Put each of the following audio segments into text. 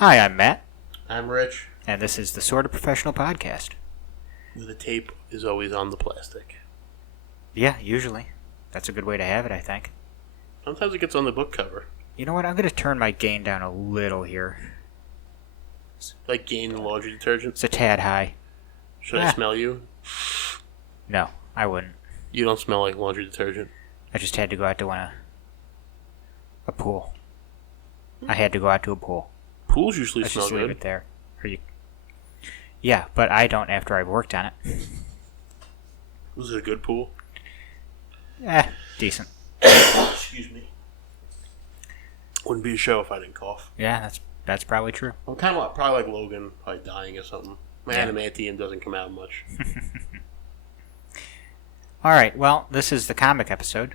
Hi, I'm Matt, I'm Rich. and this is the Sort of Professional Podcast. The tape is always on the plastic. Yeah, usually. That's a good way to have it, I think. Sometimes it gets on the book cover. You know what? I'm going to turn my gain down a little here. Like Gain laundry detergent. It's a tad high. Should I smell you? No, I wouldn't. You don't smell like laundry detergent. I just had to go out to a pool. I had to go out to a pool. Pools usually Let's smell just good. leave it there. Yeah, but I don't after I've worked on it. Was it a good pool? Decent. Excuse me. Wouldn't be a show if I didn't cough. Yeah, that's probably true. I'm kind of probably like Logan, probably dying or something. My Yeah. adamantium doesn't come out much. Alright, well, this is the comic episode.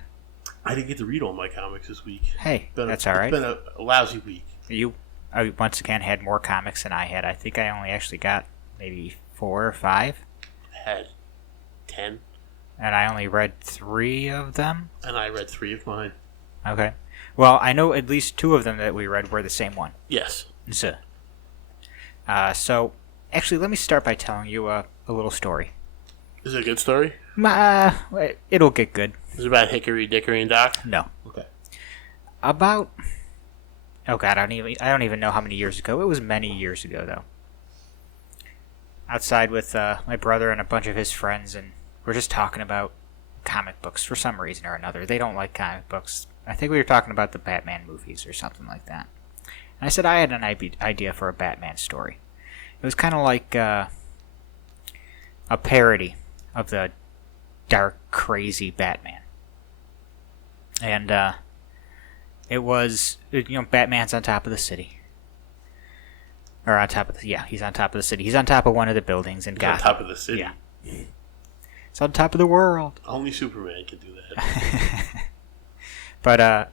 I didn't get to read all my comics this week. Hey, that's alright. It's been a lousy week. I once again had more comics than I had. I think I only actually got maybe 4 or 5. I had 10. And I only read 3 of them. And I read 3 of mine. Okay. Well, I know at least 2 of them that we read were the same one. Yes. So actually, let me start by telling you a little story. Is it a good story? It'll get good. Is it about Hickory, Dickory, and Dock? No. Okay. About... Oh god, I don't even know how many years ago. It was many years ago, though. Outside with my brother and a bunch of his friends, and we're just talking about comic books for some reason or another. They don't like comic books. I think we were talking about the Batman movies or something like that. And I said I had an idea for a Batman story. It was kind of like a parody of the dark, crazy Batman. And it was, Batman's on top of the city. Or on top of he's on top of the city. He's on top of one of the buildings in Gotham. On top of the city? Yeah. It's on top of the world. Only Superman can do that. But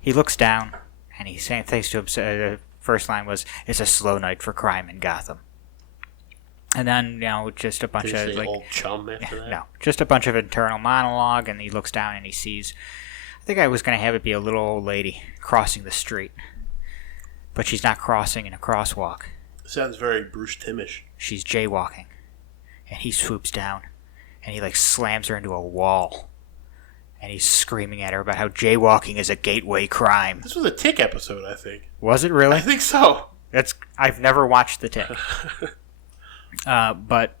he looks down, and he's saying things to himself. The first line was, "It's a slow night for crime in Gotham." And then, just a bunch of old chum after that? No, just a bunch of internal monologue, and he looks down and he sees. I think I was going to have it be a little old lady crossing the street, but she's not crossing in a crosswalk. Sounds very Bruce Timmish. She's jaywalking, and he swoops down, and he slams her into a wall, and he's screaming at her about how jaywalking is a gateway crime. This was a Tick episode, I think. Was it really? I think so. I've never watched The Tick. But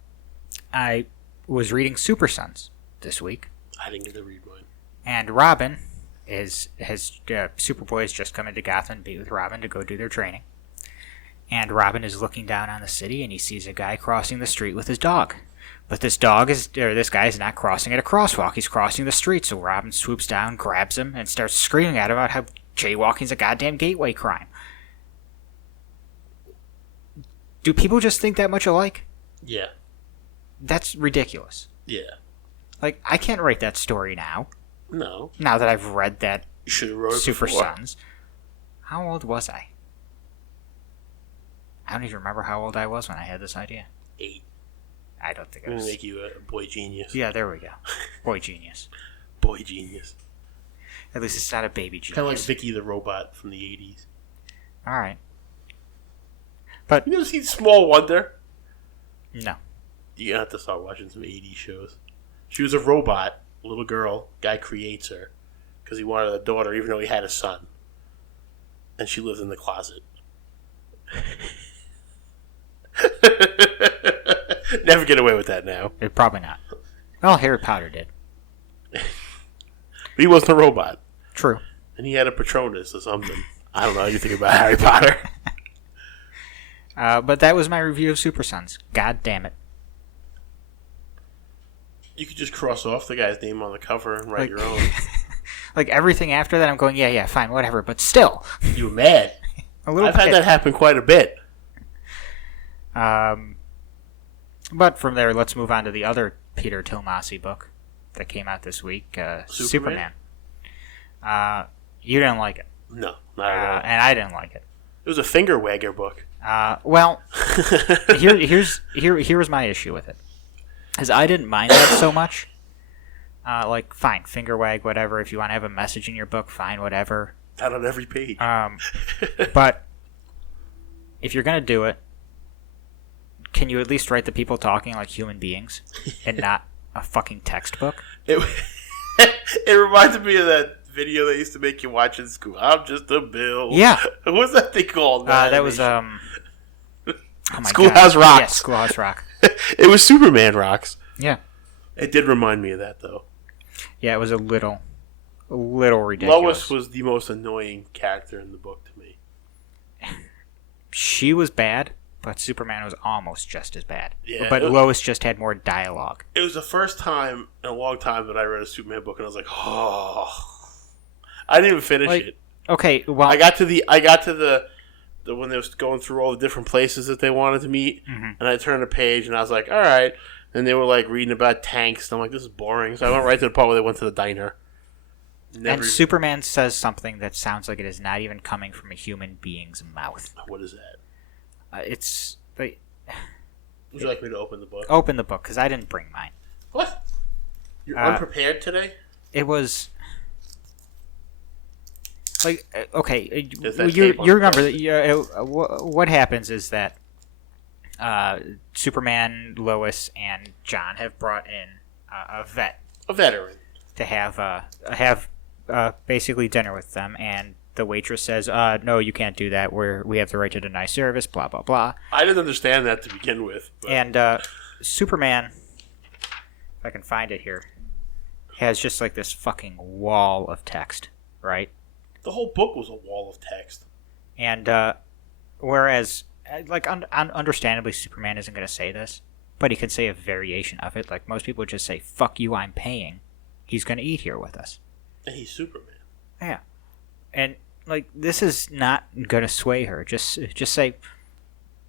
I was reading Super Sons this week. I didn't get to read mine. And Robin Superboy has just come into Gotham to be with Robin to go do their training. And Robin is looking down on the city, and he sees a guy crossing the street with his dog. But this guy is not crossing at a crosswalk. He's crossing the street. So Robin swoops down, grabs him, and starts screaming at him about how jaywalking's a goddamn gateway crime. Do people just think that much alike? Yeah. That's ridiculous. Yeah. I can't write that story now. No. Now that I've read that You should have wrote it Super before. Sons. How old was I? I don't even remember how old I was when I had this idea. 8. I don't think I I'm was. going to make you a boy genius. Yeah, there we go. Boy genius. Boy genius. At least it's not a baby genius. Kind of like Vicky the Robot from the 80s. Alright. But... You never seen Small Wonder? No. You have to start watching some 80s shows. She was a robot, a little girl. Guy creates her because he wanted a daughter even though he had a son. And she lives in the closet. Never get away with that now. Probably not. Well, Harry Potter did. But he wasn't a robot. True. And he had a Patronus or something. I don't know anything about Harry Potter. But that was my review of Super Sons. God damn it. You could just cross off the guy's name on the cover and write your own. Everything after that, I'm going, yeah, fine, whatever. But still. You were mad. A little I've had that happen quite a bit. But from there, let's move on to the other Peter Tomasi book that came out this week, Superman. You didn't like it. No, not at all. And I didn't like it. It was a finger wagger book. Well, here's my issue with it. Because I didn't mind that so much. Fine, finger wag, whatever. If you want to have a message in your book, fine, whatever. Not on every page. But if you're gonna do it, can you at least write the people talking like human beings and not a fucking textbook? It reminded me of that video they used to make you watch in school. I'm just a bill. Yeah. What's that thing called? That was oh my Schoolhouse God. Rock. Yeah, Schoolhouse Rock. It was Superman Rocks. Yeah. It did remind me of that, though. Yeah, it was a little ridiculous. Lois was the most annoying character in the book to me. She was bad, but Superman was almost just as bad. Yeah, but Lois just had more dialogue. It was the first time in a long time that I read a Superman book, and I was like, oh. I didn't even finish it. Okay, well, I got to the when they was going through all the different places that they wanted to meet, and I turned a page, and I was like, all right. And they were like reading about tanks, and I'm like, this is boring. So I went right to the part where they went to the diner. And Superman says something that sounds like it is not even coming from a human being's mouth. What is that? It's... Would you like me to open the book? Open the book, because I didn't bring mine. What? You're unprepared today? It was... Like, okay, you remember that what happens is that Superman, Lois, and John have brought in a veteran, to have basically dinner with them, and the waitress says, "No, you can't do that. We have the right to deny service." Blah blah blah. I didn't understand that to begin with. But. And Superman, if I can find it here, has just like this fucking wall of text, right? The whole book was a wall of text. And whereas, like, understandably, Superman isn't going to say this, but he can say a variation of it. Like, most people would just say, "Fuck you, I'm paying. He's going to eat here with us." And he's Superman. Yeah. And, like, this is not going to sway her. Just say,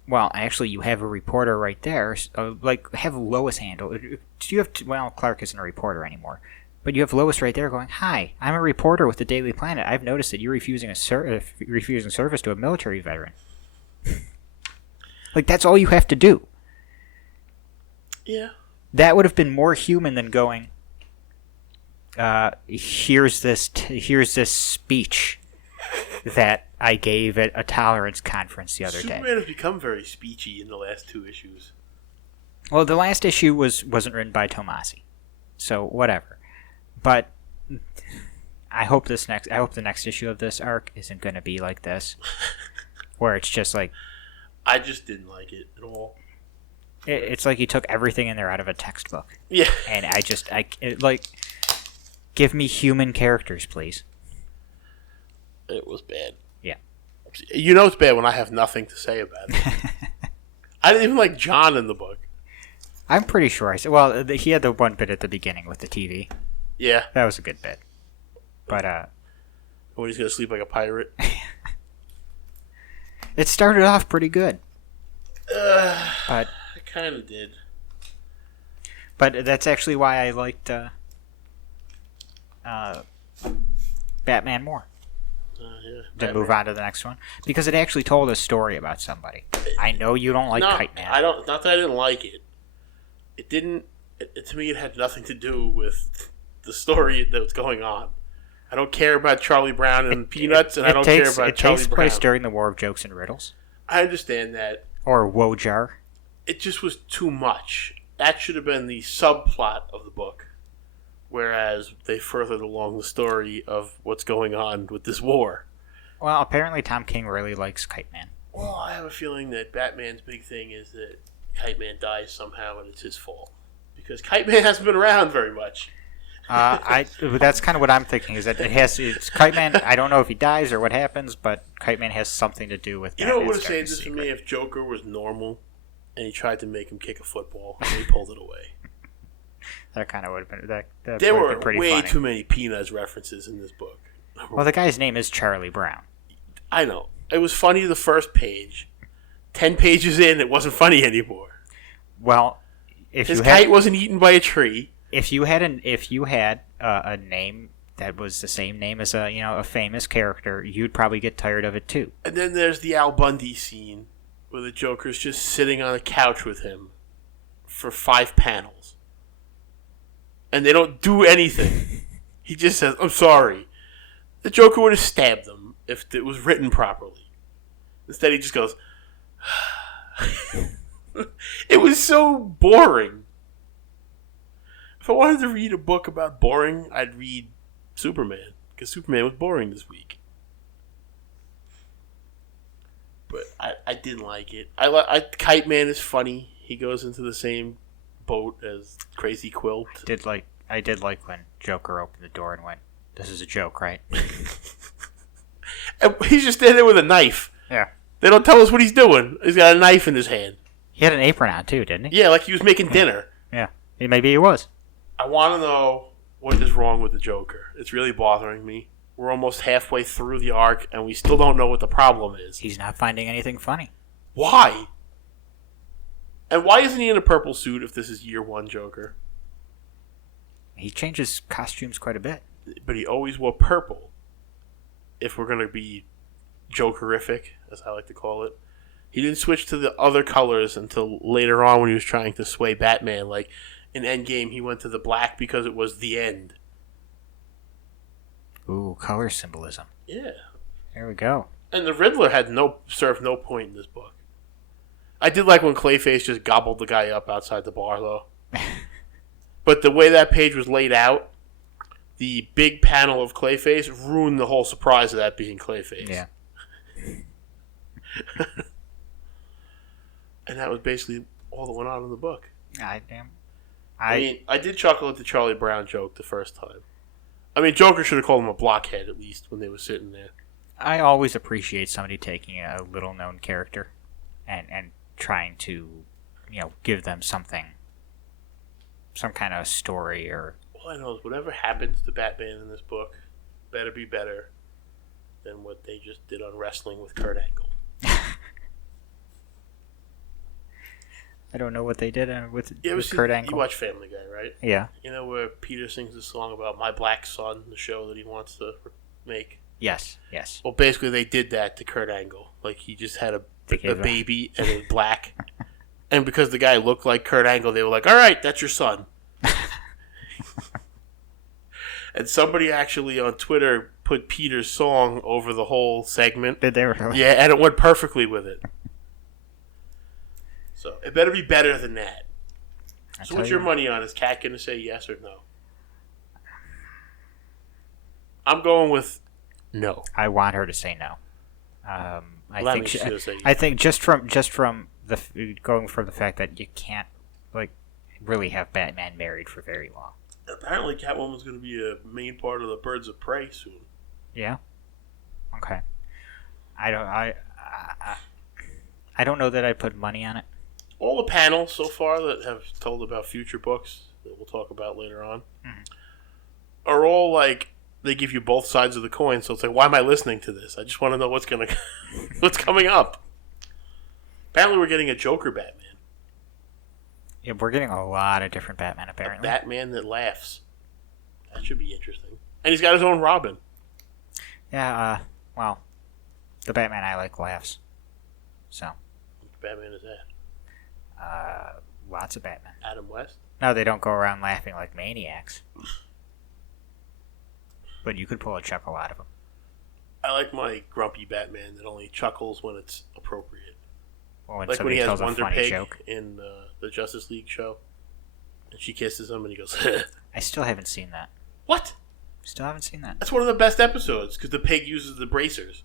well, actually, you have a reporter right there. Like, have Lois handle it. Do you have well, Clark isn't a reporter anymore. But you have Lois right there going, "Hi, I'm a reporter with the Daily Planet. I've noticed that you're refusing service to a military veteran." Like, that's all you have to do. Yeah. That would have been more human than going, here's this speech that I gave at a tolerance conference the other day. Superman has become very speechy in the last 2 issues. Well, the last issue wasn't written by Tomasi, so whatever. But I hope the next issue of this arc isn't going to be like this, where it's just like... I just didn't like it at all. It's like you took everything in there out of a textbook. Yeah. And give me human characters, please. It was bad. Yeah. You know it's bad when I have nothing to say about it. I didn't even like John in the book. I'm pretty sure I said... Well, he had the one bit at the beginning with the TV. Yeah. That was a good bit. But, when he's going to sleep like a pirate. It started off pretty good. But it kind of did. But that's actually why I liked Batman more. Yeah. To move on to the next one. Because it actually told a story about somebody. I know you don't like Kite Man. Not that I didn't like it. It didn't... to me, it had nothing to do with the story that was going on. I don't care about Charlie Brown and Peanuts, and I don't care about Charlie Brown. It takes place during the War of Jokes and Riddles. I understand that. Or Wojar. It just was too much. That should have been the subplot of the book. Whereas they furthered along the story of what's going on with this war. Well, apparently Tom King really likes Kite Man. Well, I have a feeling that Batman's big thing is that Kite Man dies somehow and it's his fault. Because Kite Man hasn't been around very much. That's kind of what I'm thinking, is that it's Kite Man. I don't know if he dies or what happens, but Kite Man has something to do with. You know what would have saved this for me if Joker was normal, and he tried to make him kick a football, and he pulled it away. That kind of would have been that. There were pretty way funny. Too many Peanuts references in this book. Well, the guy's name is Charlie Brown. I know. It was funny the first page. 10 pages in, it wasn't funny anymore. Well, if his kite wasn't eaten by a tree. If you had a name that was the same name as a famous character, you'd probably get tired of it too. And then there's the Al Bundy scene where the Joker's just sitting on a couch with him for 5 panels. And they don't do anything. He just says, "I'm sorry." The Joker would have stabbed them if it was written properly. Instead, he just goes, It was so boring. If I wanted to read a book about boring, I'd read Superman. Because Superman was boring this week. But I didn't like it. Kite Man is funny. He goes into the same boat as Crazy Quilt. I did like when Joker opened the door and went, "This is a joke, right?" And he's just standing there with a knife. Yeah. They don't tell us what he's doing. He's got a knife in his hand. He had an apron on too, didn't he? Yeah, like he was making dinner. Yeah. Maybe he was. I want to know what is wrong with the Joker. It's really bothering me. We're almost halfway through the arc, and we still don't know what the problem is. He's not finding anything funny. Why? And why isn't he in a purple suit if this is year one Joker? He changes costumes quite a bit. But he always wore purple. If we're going to be Jokerific, as I like to call it. He didn't switch to the other colors until later on when he was trying to sway Batman. Like, in Endgame, he went to the black because it was the end. Ooh, color symbolism. Yeah. There we go. And the Riddler served no point in this book. I did like when Clayface just gobbled the guy up outside the bar, though. But the way that page was laid out, the big panel of Clayface ruined the whole surprise of that being Clayface. Yeah. And that was basically all that went on in the book. I mean, I did chuckle at the Charlie Brown joke the first time. I mean, Joker should have called him a blockhead at least when they were sitting there. I always appreciate somebody taking a little-known character and trying to, give them something, some kind of story or... All I know is whatever happens to Batman in this book better be better than what they just did on Wrestling with Kurt Angle. I don't know what they did with You Kurt Angle. watch Family Guy, right? Yeah. You know where Peter sings the song about My Black Son, the show that he wants to make? Yes. Well, basically they did that to Kurt Angle. Like, he just had a baby and it was black. And because the guy looked like Kurt Angle, they were like, all right, that's your son. And somebody actually on Twitter put Peter's song over the whole segment. Did they really? Yeah, and it went perfectly with it. So it better be better than that. So what's your money on? Is Kat going to say yes or no? I'm going with no. I want her to say no. I think just from going from the fact that you can't really have Batman married for very long. Apparently, Catwoman's going to be a main part of the Birds of Prey soon. Yeah. Okay. I don't know that I put money on it. All the panels so far that have told about future books that we'll talk about later on are all like they give you both sides of the coin. So it's like, why am I listening to this? I just want to know what's coming up. Apparently, we're getting a Joker Batman. Yeah, we're getting a lot of different Batman, apparently. A Batman that laughs. That should be interesting. And he's got his own Robin. Yeah, well, the Batman I like laughs. So. Which Batman is that? Lots of Batman. Adam West? No, they don't go around laughing like maniacs. But you could pull a chuckle out of them. I like my grumpy Batman that only chuckles when it's appropriate. Well, like when he has Wonder Pig joke. In the Justice League show. And she kisses him and he goes, I still haven't seen that. What? Still haven't seen that. That's one of the best episodes because the pig uses the bracers.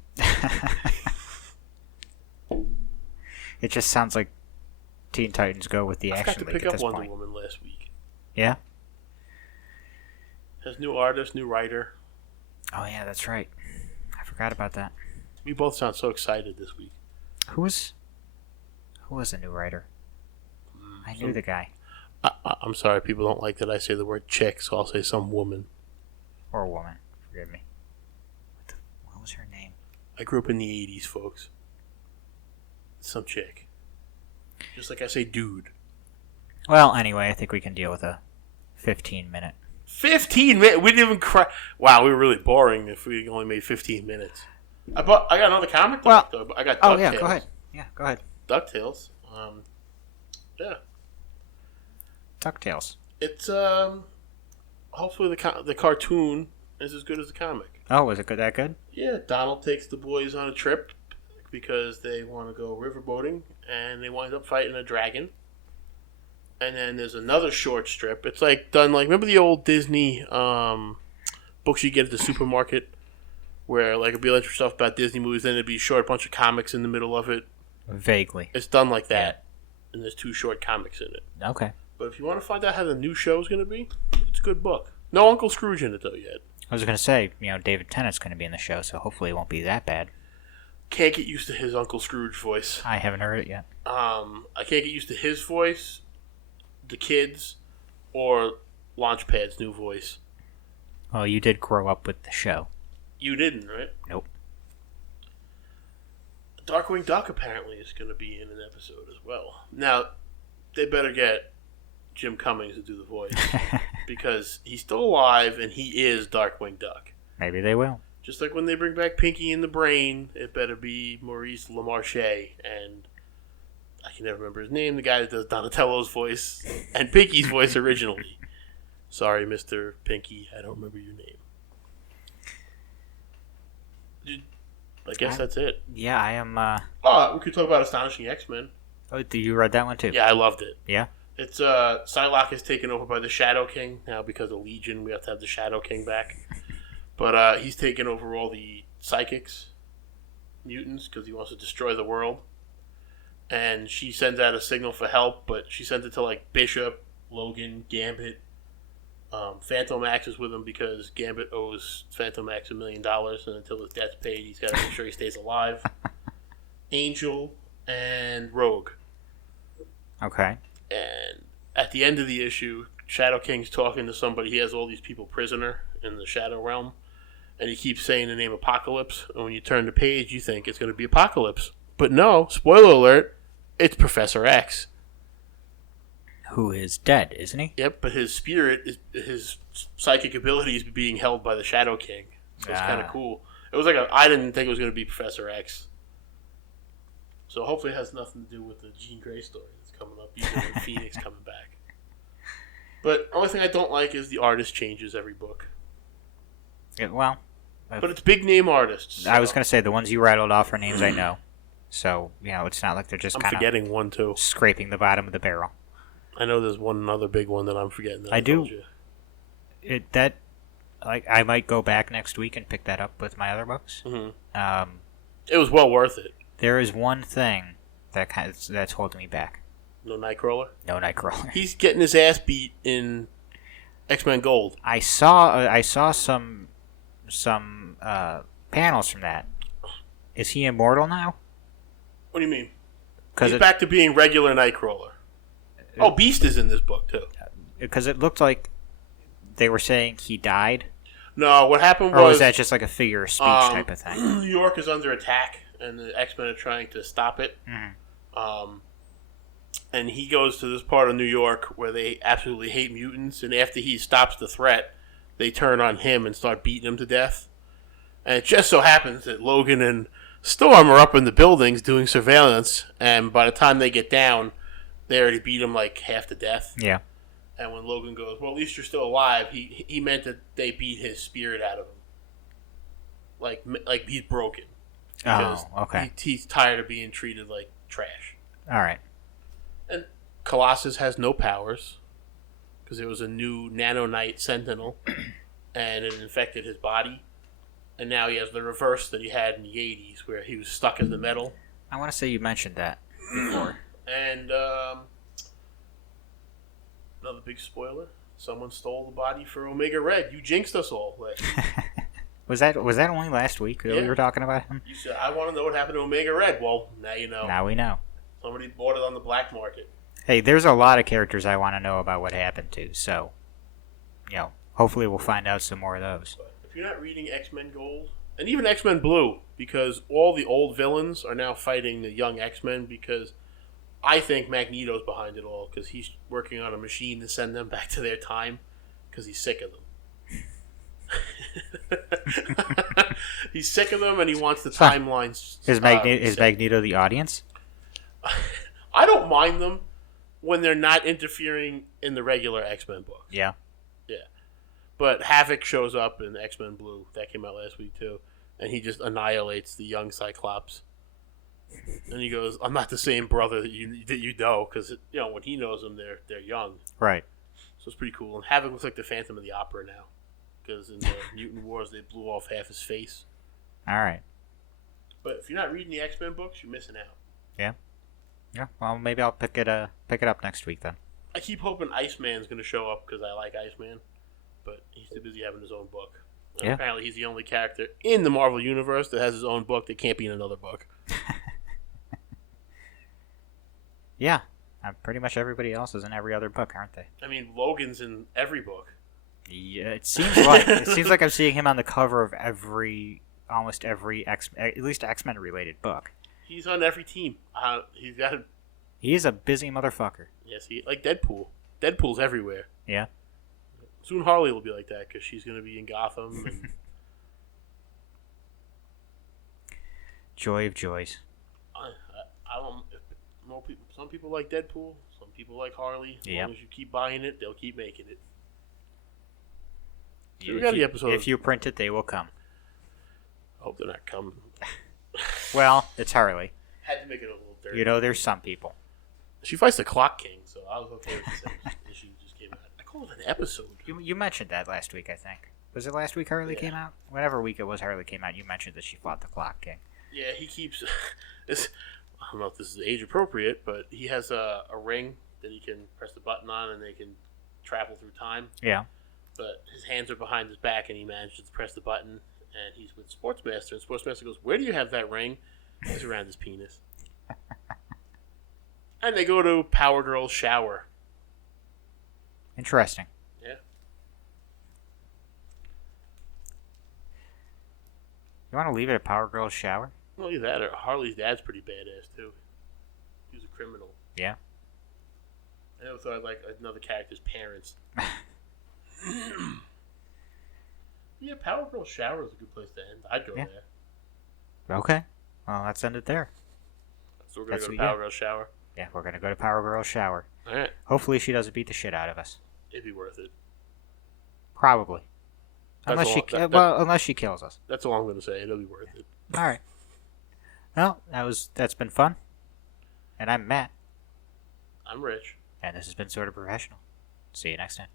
It just sounds like Teen Titans Go with the action league at this point. I got to pick up Wonder Woman last week. Yeah? Has new artist, new writer. Oh yeah, that's right. I forgot about that. We both sound so excited this week. Who was the new writer? I knew the guy. I'm sorry, people don't like that I say the word chick, so I'll say some woman. Or woman. Forgive me. What was her name? I grew up in the 80s, folks. Some chick. Just like I say dude. Well, anyway, I think we can deal with a 15-minute. 15 minutes? We didn't even cry. Wow, we were really boring if we only made 15 minutes. I got another comic book, though. I got DuckTales. Oh, yeah, go ahead. Yeah, go ahead. DuckTales. Yeah. DuckTales. It's, hopefully the cartoon is as good as the comic. Oh, was it that good? Yeah, Donald takes the boys on a trip because they want to go riverboating, and they wind up fighting a dragon. And then there's another short strip. It's like done like, remember the old Disney books you get at the supermarket, where like it'd be like stuff about Disney movies, then it'd be a short bunch of comics in the middle of it. Vaguely. It's done like that, and there's 2 short comics in it. Okay. But if you want to find out how the new show is going to be, it's a good book. No Uncle Scrooge in it though yet. I was going to say, David Tennant's going to be in the show, so hopefully it won't be that bad. Can't get used to his Uncle Scrooge voice. I haven't heard it yet. I can't get used to his voice, the kids, or Launchpad's new voice. Well, you did grow up with the show. You didn't, right? Nope. Darkwing Duck apparently is going to be in an episode as well. Now, they better get Jim Cummings to do the voice because he's still alive and he is Darkwing Duck. Maybe they will. Just like when they bring back Pinky and the Brain, it better be Maurice LaMarche and I can never remember his name, the guy that does Donatello's voice and Pinky's voice originally. Sorry, Mr. Pinky, I don't remember your name. I guess that's it. Yeah, I am. We could talk about Astonishing X-Men. Oh, you read that one too? Yeah, I loved it. Yeah? It's Psylocke is taken over by the Shadow King now because of Legion. We have to have the Shadow King back, but he's taken over all the psychics, mutants, because he wants to destroy the world. And she sends out a signal for help, but she sends it to like Bishop, Logan, Gambit. Phantom Max is with him because Gambit owes Phantom Max $1 million, and until his debt's paid, he's got to make sure he stays alive. Angel and Rogue. Okay. And at the end of the issue, Shadow King's talking to somebody. He has all these people prisoner in the Shadow Realm, and he keeps saying the name Apocalypse. And when you turn the page, you think it's going to be Apocalypse. But no, spoiler alert, it's Professor X. Who is dead, isn't he? Yep, but his spirit, his psychic abilities being held by the Shadow King. So it's kind of cool. It was like I didn't think it was going to be Professor X. So hopefully it has nothing to do with the Jean Grey story that's coming up, even with Phoenix coming back. But the only thing I don't like is the artist changes every book. Yeah, well. But it's big name artists. So. I was going to say, the ones you rattled off are names I know. So, it's not like they're just kind of forgetting one, too. Scraping the bottom of the barrel. I know there's one other big one that I'm forgetting. That I do. Told you. I might go back next week and pick that up with my other books. Mm-hmm. It was well worth it. There is one thing that's holding me back. No Nightcrawler? No Nightcrawler. He's getting his ass beat in X-Men Gold. I saw some panels from that. Is he immortal now? What do you mean? He's back to being regular Nightcrawler. Beast is in this book, too. Because it looked like they were saying he died. No, what happened was... Or was that just like a figure of speech type of thing? New York is under attack, and the X-Men are trying to stop it. Mm-hmm. And he goes to this part of New York where they absolutely hate mutants, and after he stops the threat, they turn on him and start beating him to death. And it just so happens that Logan and Storm are up in the buildings doing surveillance, and by the time they get down, they already beat him like half to death. Yeah. And when Logan goes, well, at least you're still alive, he meant that they beat his spirit out of him. Like he's broken. Oh, okay. He's tired of being treated like trash. All right. And Colossus has no powers because it was a new nanonite sentinel, and it infected his body. And now he has the reverse that he had in the 80s, where he was stuck in the metal. I want to say you mentioned that before. And another big spoiler: someone stole the body for Omega Red. You jinxed us all. Was that only last week that we were talking about him? You said, I want to know what happened to Omega Red. Well, now you know. Now we know. Somebody bought it on the black market. Hey, there's a lot of characters I want to know about what happened to, so, hopefully we'll find out some more of those. But if you're not reading X-Men Gold, and even X-Men Blue, because all the old villains are now fighting the young X-Men, because I think Magneto's behind it all, because he's working on a machine to send them back to their time, because he's sick of them. He's sick of them, and he wants the timelines. Is Magneto the audience? I don't mind them when they're not interfering in the regular X-Men books. Yeah. Yeah. But Havoc shows up in X-Men Blue. That came out last week, too. And he just annihilates the young Cyclops. And he goes, "I'm not the same brother that you know, because when he knows them, they're young." Right. So it's pretty cool. And Havoc looks like the Phantom of the Opera now, because in the Mutant Wars they blew off half his face. All right. But if you're not reading the X-Men books, you're missing out. Yeah. Yeah. Well, maybe I'll pick it up next week then. I keep hoping Iceman's going to show up because I like Iceman, but he's too busy having his own book. Yeah. Apparently, he's the only character in the Marvel Universe that has his own book that can't be in another book. Yeah. Pretty much everybody else is in every other book, aren't they? I mean, Logan's in every book. Yeah, it seems like I'm seeing him on the cover of almost every at least X-Men related book. He's on every team. He is a busy motherfucker. Yes, like Deadpool. Deadpool's everywhere. Yeah. Soon Harley will be like that because she's going to be in Gotham. And... Joy of joys. I don't. Some people like Deadpool. Some people like Harley. As long as you keep buying it, they'll keep making it. So we got the episode. If you print it, they will come. I hope they're not coming. Well, it's Harley. Had to make it a little dirty. There's some people. She fights the Clock King, so I was okay with the issue just came out. I call it an episode. You mentioned that last week, I think. Was it last week Harley came out? Whatever week it was Harley came out, you mentioned that she fought the Clock King. Yeah, he keeps... I don't know if this is age appropriate, but he has a ring that he can press the button on and they can travel through time. Yeah. But his hands are behind his back and he manages to press the button and he's with Sportsmaster. And Sportsmaster goes, "Where do you have that ring?" It's around his penis. And they go to Powergirl's shower. Interesting. Yeah. You want to leave it at Powergirl's shower? Not only that, Harley's dad's pretty badass, too. He was a criminal. Yeah. I never thought I'd like another character's parents. Yeah, Powergirl's shower is a good place to end. I'd go there. Okay. Well, let's end it there. So we're going to go to Powergirl's shower? Yeah, we're going to go to Powergirl's shower. Alright. Hopefully she doesn't beat the shit out of us. It'd be worth it. Probably. Unless she kills us. That's all I'm going to say. It'll be worth it. Alright. Well, that's been fun. And I'm Matt. I'm Rich. And this has been Sort of Professional. See you next time.